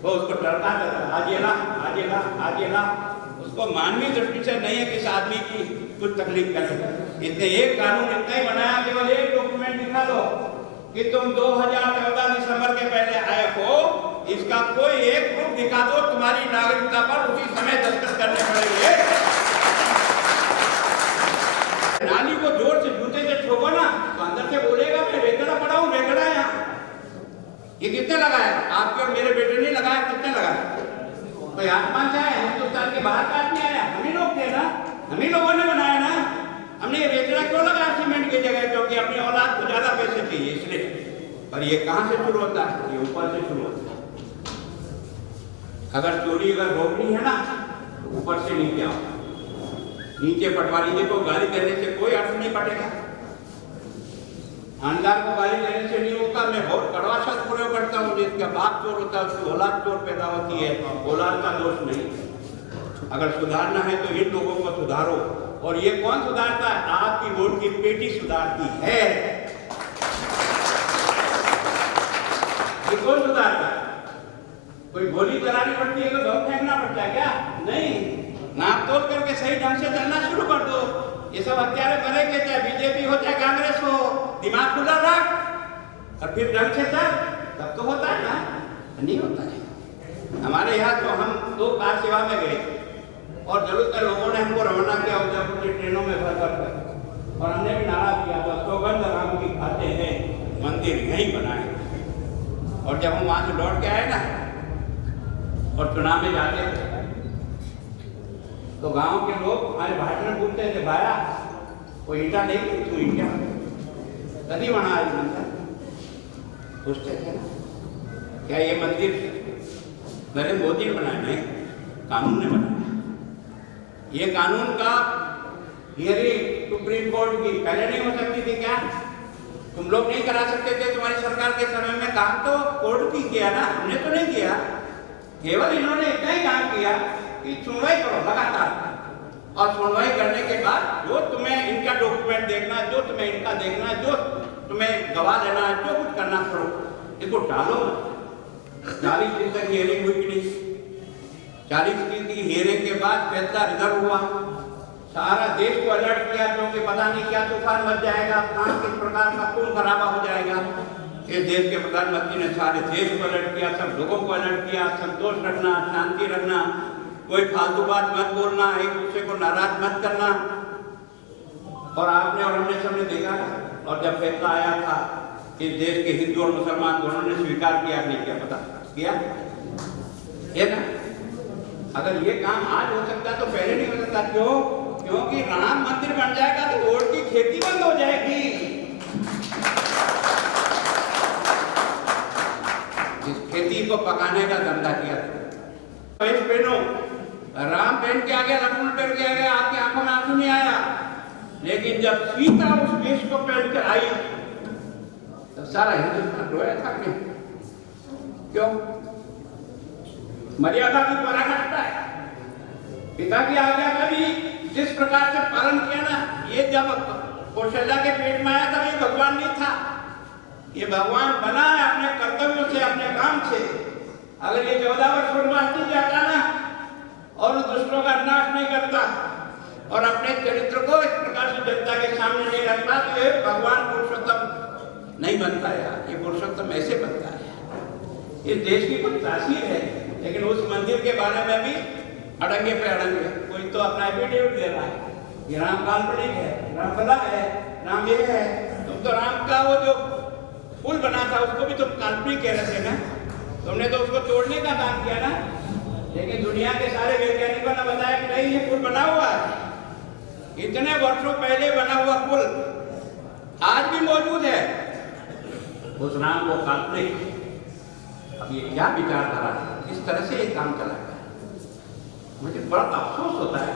वो उसको डरता था, आज ये ला, आज ये ला, आज ये ला। उसको मानवीय दृष्टि से नहीं है कि इस आदमी की कुछ तकलीफ करे। इसने एक कानून इतना ही बनाया, केवल एक डॉक्यूमेंट दिखा दो कि तुम 2014 दिसंबर के पहले आए हो, इसका कोई एक प्रूफ दिखा दो, तुम्हारी नागरिकता पर उसी समय दस्तखत करने पड़ेंगे। नाली को जोर से जूते से ठोको ना तो अंदर से बोलेगा मैं बेकड़ा पड़ा हूँ, बेकड़ा है यहाँ। ये कितने लगाया? आपके और मेरे बेटे ने लगाया, कितने लगाया? कोई आसमान से ना, हम ही लोगों ने बनाया ना। हमने ये बेचना क्यों लगाया सीमेंट की जगह, क्योंकि अपनी औलाद को ज्यादा पैसे चाहिए इसलिए। पर ये कहाँ से शुरू होता है? ये ऊपर से शुरू होता है। अगर चोरी अगर रोकनी है ना तो ऊपर से नीचे आओ, नीचे पटवारी जी को गाली देने से कोई अर्थ नहीं पड़ेगा, खानदार को गाली देने से नहीं होगा। मैं बहुत कड़वा शब्द प्रयोग करता हूँ, जिसका बाप चोर होता है उसकी औलाद चोर पैदा होती है, औलाद का दोष नहीं। अगर सुधारना है तो इन लोगों को सुधारो। और ये कौन सुधारता है? आपकी वोट की पेटी सुधारती है। ये कौन सुधारता है? कोई गोली चलानी पड़ती है, कोई बम फेंकना पड़ता है क्या? नहीं, नाप तोल करके सही ढंग से चलना शुरू कर दो। ये सब हत्यारे मरेंगे, चाहे बीजेपी हो चाहे कांग्रेस हो, दिमाग खुला रख और फिर ढंग से चल, तब तो होता है ना। नहीं होता है। हमारे यहाँ तो हम 2 कार सेवा में गए और जरूरत लोगों ने हमको रवाना किया उदयपुर की ट्रेनों में भर कर, और हमने भी नारा दिया था, सौगंध राम की खाते हैं मंदिर यहीं बनाए। और जब हम वहां से लौट के आए ना और चुनाव में जाते थे तो गांव के लोग हमारे भाषण पूछते थे, भाया कोई ईटा नहीं थी, तू ईटा कभी बना रही मंदिर? पूछते थे ना, क्या ये मंदिर नरेंद्र मोदी ने बनाया? नहीं, कानून ने बनाया। ये कानून का हियरिंग सुप्रीम कोर्ट की पहले नहीं हो सकती थी क्या? तुम लोग नहीं करा सकते थे? तुम्हारी सरकार के समय में काम तो कोर्ट की किया ना, हमने तो नहीं किया। केवल इन्होंने इतना ही काम किया कि सुनवाई करो लगातार, और सुनवाई करने के बाद जो तुम्हें इनका डॉक्यूमेंट देखना, जो तुम्हें इनका देखना, जो तुम्हें गवाह देना है, जो कुछ करना करो, इसको टालो। 40 दिन तक हियरिंग हुई कि नहीं? 40 दिन की हियरिंग के बाद फैसला रिजर्व हुआ। सारा देश को अलर्ट किया, क्योंकि पता नहीं क्या तूफान मच जाएगा, कहाँ किस प्रकार का खून खराबा हो जाएगा। इस देश के प्रधानमंत्री ने सारे देश को अलर्ट किया, सब लोगों को अलर्ट किया, संतोष रखना, शांति रखना, कोई फालतू बात मत बोलना, एक दूसरे को नाराज मत करना। और आपने और हमने सबने देखा, और जब फैसला आया था कि देश के हिंदू और मुसलमान दोनों ने स्वीकार किया, नहीं किया? पता किया है ना? अगर ये काम आज हो सकता तो पहले नहीं हो सकता। क्यों? क्योंकि राम मंदिर बन जाएगा तो वोट की खेती बंद हो जाएगी। इस खेती को पकाने का धंधा किया था। वेश पहनो, राम पहन के आ गया, लक्ष्मण पहन के आ गया, आपकी आंखों में आंसू नहीं आया। लेकिन जब सीता उस वेश को पहन कर आई तो सारा हिंदुस्तान रोया था। क्यों? मर्यादा की पराकाष्ठा है। पिता की आज्ञा का भी जिस प्रकार से पालन किया ना, ये जब कौशल्या के पेट में आया तब ये भगवान नहीं था, ये भगवान बना है अपने कर्तव्यों से, अपने काम से। अगर ये 14 वर्ष वनवास नहीं जाता ना और उन दुष्टों का नाश नहीं करता और अपने चरित्र को इस प्रकार से जनता के सामने नहीं रखता, तो ये भगवान पुरुषोत्तम नहीं बनता यार। ये पुरुषोत्तम ऐसे बनता है। इस देश की कुछ तासीर है, लेकिन उस मंदिर के बारे में भी अड़ंगे पे अड़ंगे। कोई तो अपना एफिडेविट दे रहा है, ये राम काल्पनिक है, राम भला है, राम ये है। तुम तो राम का वो जो पुल बना था उसको भी तुम काल्पनिक कह रहे थे ना, तुमने तो उसको तोड़ने का काम किया ना। लेकिन दुनिया के सारे वैज्ञानिकों ने बताया कि नहीं, ये पुल बना हुआ है। इतने वर्षों पहले बना हुआ पुल आज भी मौजूद है। उस राम को काल्पनिक, अब ये क्या विचारधारा है? इस तरह से ये काम चला है। मुझे बड़ा अफसोस होता है।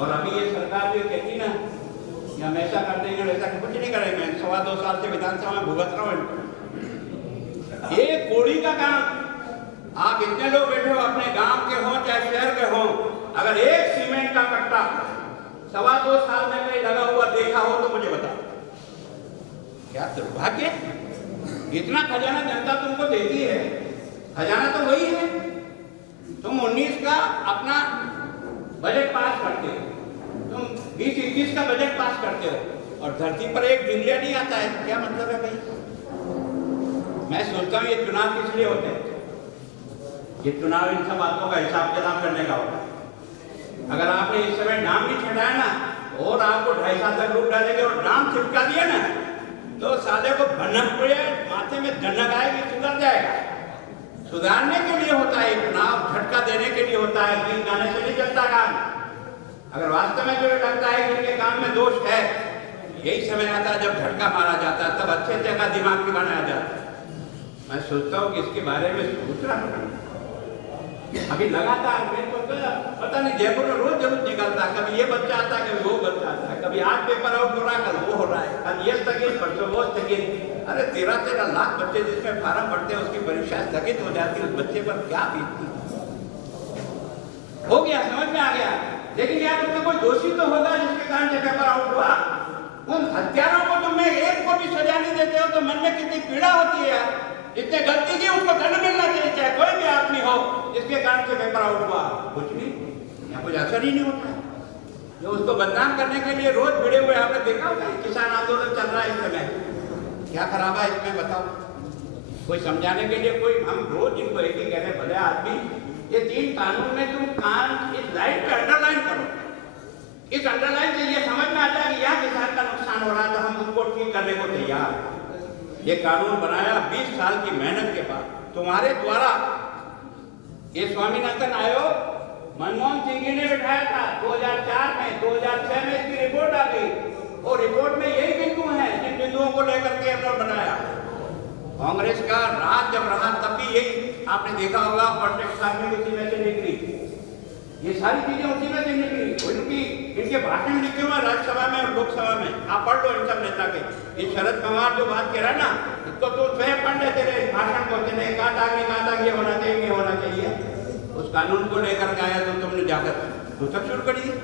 और अभी ये सरकार जो कहती ना कि हम ऐसा कर देंगे वैसा, कुछ नहीं करेंगे। मैं 2.25 साल से विधानसभा में भुगत रहा हूँ। ये कोड़ी का काम, आप इतने लोग बैठे हो, अपने गांव के हो चाहे शहर के हो, अगर एक सीमेंट का कट्टा 2.25 साल में कहीं लगा हुआ देखा हो तो मुझे बताओ। क्या दुर्भाग्य! इतना खजाना जनता तुमको देती है, खजाना तो वही है। तुम 19 का अपना बजट पास करते हो, तुम 20-21 का बजट पास करते हो, और धरती पर एक डिंगलिया नहीं आता है। क्या मतलब है भाई? मैं सोचता हूँ ये चुनाव किस लिए होते हैं? ये चुनाव इन सब बातों का हिसाब किताब करने का होता है। अगर आपने इस समय नाम नहीं छटाया ना और आपको 2.5 साल तक लूट डालेंगे और नाम चिपका दिया ना तो साले को भनक पड़े, माथे में धनक आएगी, सुधर जाएगा। सुधारने के लिए होता है चुनाव, झटका देने के लिए होता है। गीत गाने से नहीं चलता काम। अगर वास्तव में जो लगता है कि इनके काम में दोष है, यही समय आता है जब झटका मारा जाता है, तब अच्छे जगह दिमाग की बनाया जाता है। मैं सोचता हूँ कि इसके बारे में सोच रहा हूँ अभी लगातार। मेरे को तो पता नहीं, जयपुर में रोज जरूर निकलता है, कभी ये बच्चा आता है, कभी वो बच्चा आता है, कभी आज पेपर आउट हो रहा है, कल वो हो रहा है, कल ये स्थगित, परसों वो स्थगित। अरे 13 लाख बच्चे जिसमें फार्म भरते हैं, उसकी परीक्षा स्थगित हो जाती है, उस बच्चे पर क्या बीतती हो गया, समझ में आ गया। लेकिन यार उसमें कोई दोषी तो होगा जिसके कारण से पेपर आउट हुआ। उन हत्यारों को तुम एक को भी सजा नहीं देते हो तो मन में कितनी पीड़ा होती है यार। जिसने गलती की उसको दंड मिलना चाहिए, चाहे कोई भी आदमी हो जिसके कारण से पेपर आउट हुआ। कुछ नहीं, यहाँ कुछ असर ही नहीं होता है। जो उसको बदनाम करने के लिए रोज भिड़े हुए, आपने देखा होगा किसान आंदोलन चल रहा है इस समय, क्या खराब है इसमें बताओ। कोई समझाने के लिए कोई, हम रोज इनको एक ही कह रहे, भले आदमी ये 3 कानून में तुम कान इस लाइन पे अंडरलाइन करो, इस अंडरलाइन से ये समझ में आता है कि यह किसान का नुकसान हो रहा है तो हम उसको ठीक करने को तैयार। ये कानून बनाया 20 साल की मेहनत के बाद तुम्हारे द्वारा। ये स्वामीनाथन आयोग मनमोहन सिंह जी ने बिठाया था 2004 में, 2006 में इसकी रिपोर्ट आ गई और रिपोर्ट में यही बिंदु हैं जिन बिंदुओं को लेकर के हमने बनाया। कांग्रेस का राज जब रहा तब भी यही आपने देखा होगा, कॉन्ट्रैक्ट फार्मिंग उसी में से निकली, ये सारी चीजें उसी में से निकली। उनकी इनके भाषण लिखे हुए राज्यसभा में और लोकसभा में, आप पढ़ लो इन सब नेता के। ये शरद पवार जो बात कह रहा है ना, इसको तो स्वयं पढ़ लेते रहे भाषण को, चले कहा था ये होना चाहिए, ये होना चाहिए। उस कानून को लेकर के आया तो तुमने जाकर दूसरा शुरू कर दिया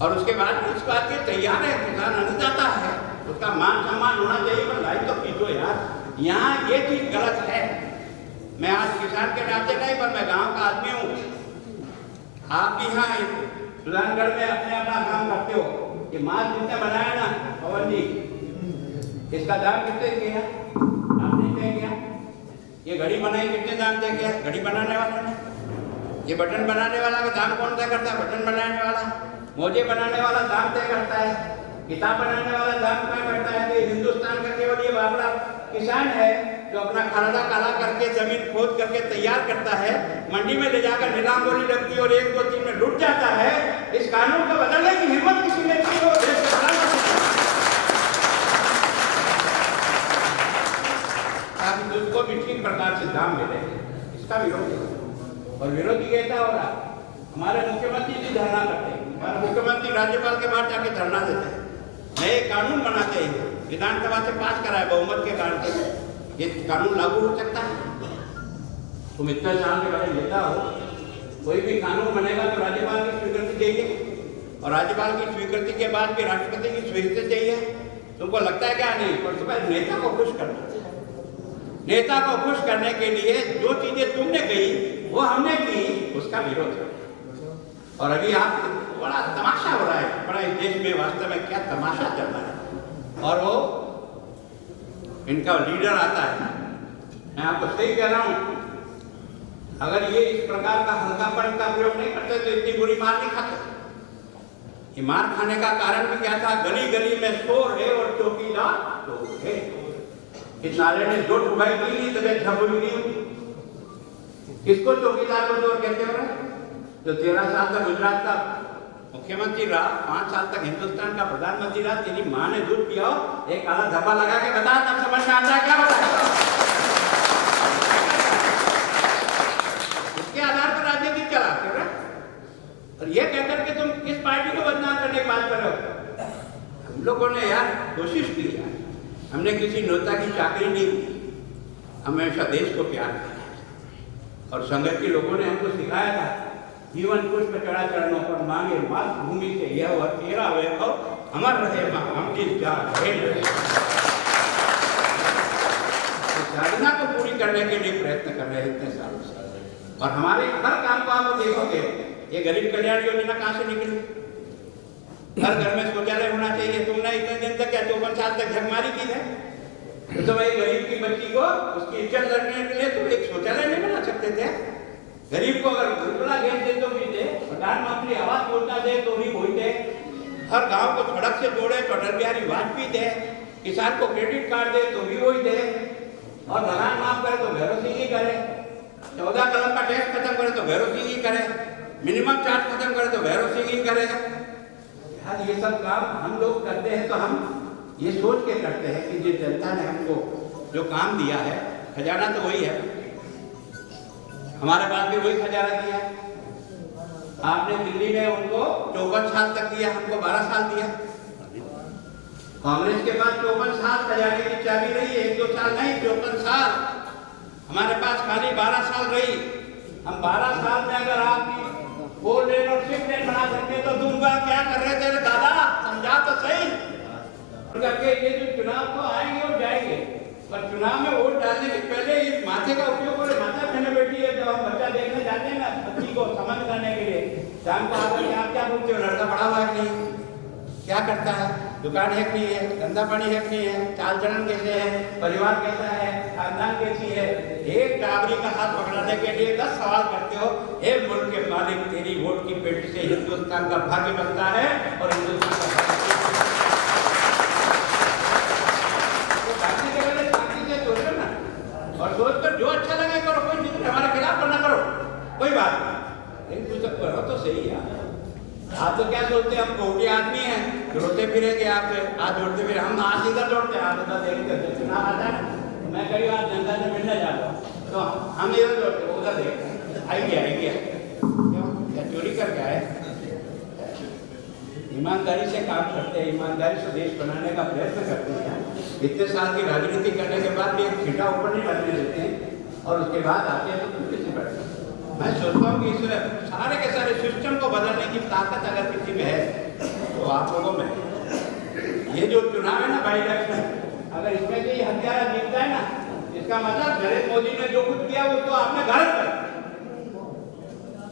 और उसके बाद इस बात के तैयार है, किसान अन्नदाता है, उसका मान सम्मान होना चाहिए, पर लाइन तो खींचो यार। यहाँ ये चीज गलत है। मैं आज किसान के नाते नहीं, पर मैं गांव का आदमी हूँ। आप भी यहाँ सुजानगढ़ में अपने अपना काम करते हो। ये माल जिसने बनाया ना पवन जी, इसका दाम कितने किया आपने तय किया? ये घड़ी बनाई कितने दाम तय किया? घड़ी बनाने वाला ने। ये बटन बनाने वाला का दाम कौन तय करता है? बटन बनाने वाला। मोजे बनाने वाला दाम तय करता है, किताब बनाने वाला दाम तय करता है। तो हिंदुस्तान का केवल ये बाबरा किसान है जो अपना खरदा काला करके जमीन खोद करके तैयार करता है, मंडी में ले जाकर नीलाम बोली लगती है और 1, 2, 3 में लुट जाता है। इस कानून को बदलने की हिम्मत किसी ने की हो, देश को बदलना ताकि उसको भी ठीक प्रकार से दाम मिले। इसका विरोध है और विरोधी कहता हो रहा। हमारे मुख्यमंत्री जी धरना करते हैं, हमारे मुख्यमंत्री राज्यपाल के पास जाके धरना देते हैं, नए कानून बनाते हैं, विधानसभा से पास कराए बहुमत के कारण से ये कानून लागू हो सकता है। तुम इतने साल के बड़े नेता हो, कोई भी कानून बनेगा तो राज्यपाल की स्वीकृति चाहिए और राज्यपाल की स्वीकृति के बाद भी राष्ट्रपति की स्वीकृति चाहिए। तुमको लगता है क्या? नहीं, पर तुम्हें नेता को खुश करना, नेता को खुश करने के लिए जो चीजें तुमने कही वो हमने की, उसका विरोध है। और अभी आप बड़ा तमाशा हो रहा है, बड़ा इस देश में वास्तव में क्या तमाशा चल रहा है। और वो इनका लीडर आता है, मैं आपको सही कह रहा हूं, अगर ये इस प्रकार का हल्कापन का प्रयोग नहीं करते तो इतनी बुरी मार नहीं खाते। ये मार खाने का कारण भी क्या था? गली गली में शोर है और चौकीदार तो है। इस नारे ने जो ठुकाई की नहीं तो झबुली नहीं होती। किसको चौकीदार को चोर कहते हो? जो 13 साल तक गुजरात का मुख्यमंत्री रहा, 5 साल तक हिंदुस्तान का प्रधानमंत्री रहा, तेरी माँ ने दूध पिया हो, एक काला धब्बा लगा के बता, तब समझ में आता है क्या होता है। इसके आधार पर राजनीति चलाते हो और ये कहकर के तुम किस पार्टी को बदनाम करने की बात कर रहे हो? हम लोगों ने यार कोशिश की यार, हमने किसी नेता की चाकरी नहीं की, हमेशा देश को प्यार किया और संगत के लोगों ने हमको सिखाया था, जीवन पुष्प चढ़ा चरणों पर मांगे मात भूमि से यह वह तेरा वैभव अमर रहे हम जिस जा साधना को पूरी करने के लिए प्रयत्न कर रहे हैं इतने सालों से। और हमारे हर काम को आप देखोगे, ये गरीब कल्याण योजना कहाँ से निकली? हर घर में शौचालय होना चाहिए। तुमने इतने दिन तक क्या 54 साल तक झकमारी की है? तो भाई गरीब की बच्ची को उसकी इज्जत करने के लिए तुम एक शौचालय नहीं बना सकते थे? गरीब को अगर खुला गैस दे तो भी दे, प्रधानमंत्री आवास योजना दे तो भी वही दे, हर गांव को सड़क से जोड़े तो अटल बिहारी वाजपेयी दे, किसान को क्रेडिट कार्ड दे तो भी वही दे, और दलान माफ करे तो भैरव सिंह ही करे, 14 कलम का टैक्स खत्म करे तो भैरव सिंह ही करे। मिनिमम चार्ज खत्म करे तो वैरो सिंगिंग करेगा। यार ये सब काम हम लोग करते हैं तो हम ये सोच के करते हैं कि ये जनता ने हमको जो काम दिया है, खजाना तो वही है, हमारे पास भी वही खजाना दिया है। आपने दिल्ली में उनको 54 साल तक दिया, हमको 12 साल दिया। कांग्रेस के पास 54 साल खजाने की चाबी रही, 1-2 साल नहीं, 54 साल। हमारे पास खाली 12 साल रही। हम 12 साल में अगर आप 4 लेन और 6 लेन बना सकते तो दूंगा। क्या कर रहे थे दादा, समझा तो सही। करके ये जो चुनाव तो आएंगे और जाएंगे, पर चुनाव में वोट डालने के पहले इस माथे का उपयोग करें। माता बहने बेटी है, जब हम बच्चा देखने जाते हैं ना, बच्ची को समझ करने के लिए, शाम को आकर के आप क्या बोलते हो, लड़का बड़ा हुआ है कि नहीं, क्या करता है, दुकान है कि नहीं है, धंधा पानी है कि नहीं है, चाल चलन कैसे है, परिवार कैसा है, खानदान कैसी है। एक टाबरी का हाथ पकड़ाने के लिए 10 सवाल करते हो। हे मुल्क के मालिक, तेरी वोट की पेटी से हिंदुस्तान का भाग्य बनता है और हिंदुस्तान का और सोचकर जो अच्छा लगे करो, कोई जितने हमारे खिलाफ करना करो, कोई बात नहीं, लेकिन कुछ तक करो तो सही है। आप तो क्या सोचते हैं, हम कोटी आदमी हैं, जोड़ते फिरेंगे आपसे, हाथ जोड़ते फिर हम हाथ इधर जोड़ते हैं, आप उधर देख करते। चुनाव आता है, मैं कभी आज जनता से मिलने जाता हूँ तो हम इधर जोड़ते, उधर देखते, आई गया क्या चोरी करके आए। ईमानदारी से काम करते हैं, ईमानदारी से देश बनाने का प्रयत्न करते हैं। इतने साल की राजनीति करने के बाद भी एक छींटा ऊपर नहीं लगने देते हैं और उसके बाद आते हैं तो खुद से बैठते हैं। मैं सोचता हूँ कि इस सारे के सारे सिस्टम को बदलने की ताकत अगर किसी में है तो आप लोगों में। ये जो चुनाव है ना बाई इलेक्शन, अगर इसमें से ही हत्यारा जीतता है ना, इसका मतलब नरेंद्र मोदी ने जो कुछ किया उसको आपने गलत कर,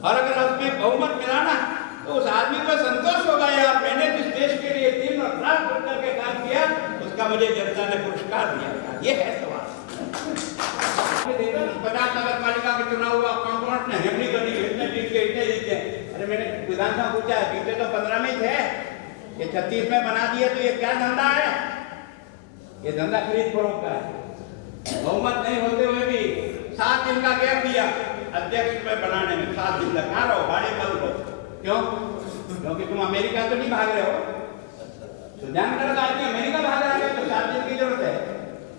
और अगर उसमें बहुमत मिला ना तो उस आदमी को संतोष होगा, यार मैंने जिस देश के लिए दिन और रात बढ़ करके काम किया उसका मुझे जनता ने पुरस्कार दिया। ये है सवाल। 50 नगर पालिका का चुनाव हुआ, कांग्रेस ने हेमली कर दी, इतने जीते। अरे मैंने विधानसभा पूछा, बीते तो 15 में थे, ये 36 में बना दिए, तो ये क्या धंधा है? ये धंधा खरीद फरोख्त का है। बहुमत नहीं होते हुए भी 7 दिन का गैप दिया अध्यक्ष में बनाने में, 7 दिन लगा रहो, गाड़ी बंद करो। क्यों? क्योंकि तुम अमेरिका तो नहीं भाग रहे हो, सुजान का आदमी अमेरिका भाग रहा है, तो 7 दिन की जरूरत है।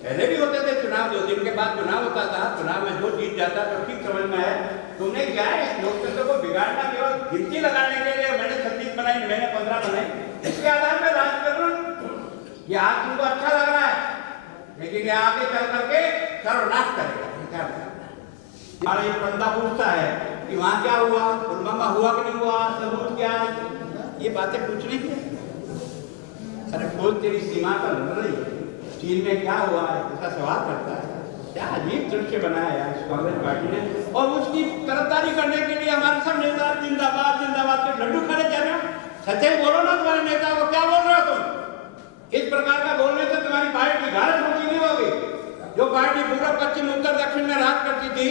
पहले भी होते थे चुनाव, 2 दिन के बाद चुनाव होता था, चुनाव में जो जीत जाता तो ठीक समझ में है। तुमने क्या है इस लोकतंत्र को बिगाड़ना, केवल गिनती लगाने के लिए मैंने 36 बनाई, मैंने 15 बनाई, इसके आधार पर राज कर लो। ये आज तुमको अच्छा लग रहा है, लेकिन ये आगे चल करके सर्वनाश करेगा। हमारा ये बंदा पूछता है कि वहाँ क्या हुआ, पुलवामा हुआ कि नहीं हुआ, सबूत क्या है, ये बातें पूछने की। अरे फौज तेरी सीमा पर लड़ रही है, चीन में क्या हुआ है, इसका सवाल करता है। क्या अजीब दृश्य बनाया है इस कांग्रेस पार्टी ने, और उसकी तरफदारी करने के लिए हमारे सब नेता जिंदाबाद जिंदाबाद के लड्डू खाने जा रहे हो। सच्चाई बोलो ना, तुम्हारे नेता को क्या बोल रहे हो तुम? इस प्रकार का बोलने से तुम्हारी पार्टी भारत होगी नहीं होगी। जो पार्टी पूर्व पश्चिम उत्तर दक्षिण में राज करती थी,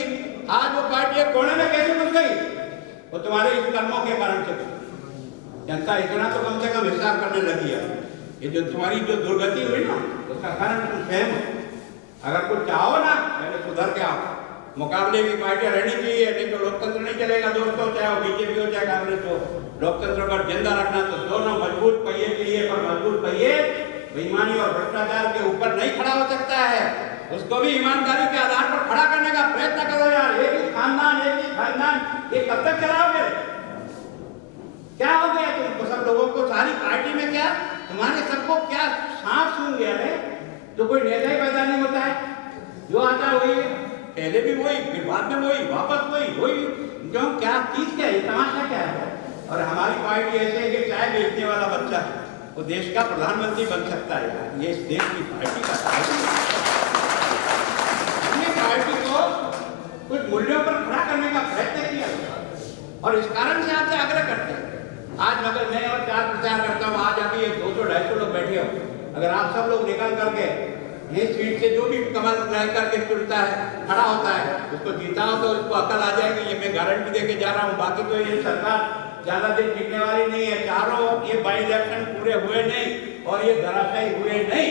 आज वो पार्टी एक कोने में कैसे घुस गई? वो तुम्हारे इन कर्मों के कारण से। जनता इतना तो कम से कम हिसाब करने लगी है। ये जो तुम्हारी जो दुर्गति हुई ना, उसका कारण तुम स्वयं हो। अगर कुछ चाहो ना, पहले सुधर के आओ। मुकाबले की पार्टियां रहनी चाहिए, नहीं तो लोकतंत्र नहीं चलेगा दोस्तों, चाहे वो बीजेपी हो चाहे कांग्रेस हो। लोकतंत्र को जिंदा रखना तो दोनों मजबूत पहिए चाहिए, पर मजबूत पहिए बेईमानी और भ्रष्टाचार के ऊपर नहीं खड़ा हो सकता है। उसको भी ईमानदारी के आधार पर खड़ा करने का प्रयत्न करो यार। एक ही खानदान, ये कब तक चलाओगे? क्या हो गया तुमको सब लोगों को, सारी पार्टी में क्या तुम्हारे सबको क्या सांप सूंघ गया है? तो कोई नेता ही पैदा नहीं होता है, जो आता है वही, पहले भी वही, फिर बाद में वही, वापस वही। क्यों? क्या चीज क्या है, तमाशा क्या है? और हमारी पार्टी ऐसे है कि चाय बेचने वाला बच्चा वो देश का प्रधानमंत्री बन सकता है यार। ये इस देश की पार्टी का पार्टी को कुछ मूल्यों पर खड़ा करने का प्रयत्न किया, और इस कारण से आपसे आग्रह करते हैं। आज मगर मैं और 4 प्रचार करता हूँ, आज अभी 200-250 लोग बैठे हो, अगर आप सब लोग निकल करके ये सीट से जो भी कमल रह करके चुनता है, खड़ा होता है, उसको जीता हो तो उसको अकल आ जाएगी। ये मैं गारंटी दे के जा रहा हूँ। बाकी तो ये सरकार ज्यादा दिन टिकने वाली नहीं है। चारों ये बाई इलेक्शन पूरे हुए नहीं और ये धराशायी हुए नहीं।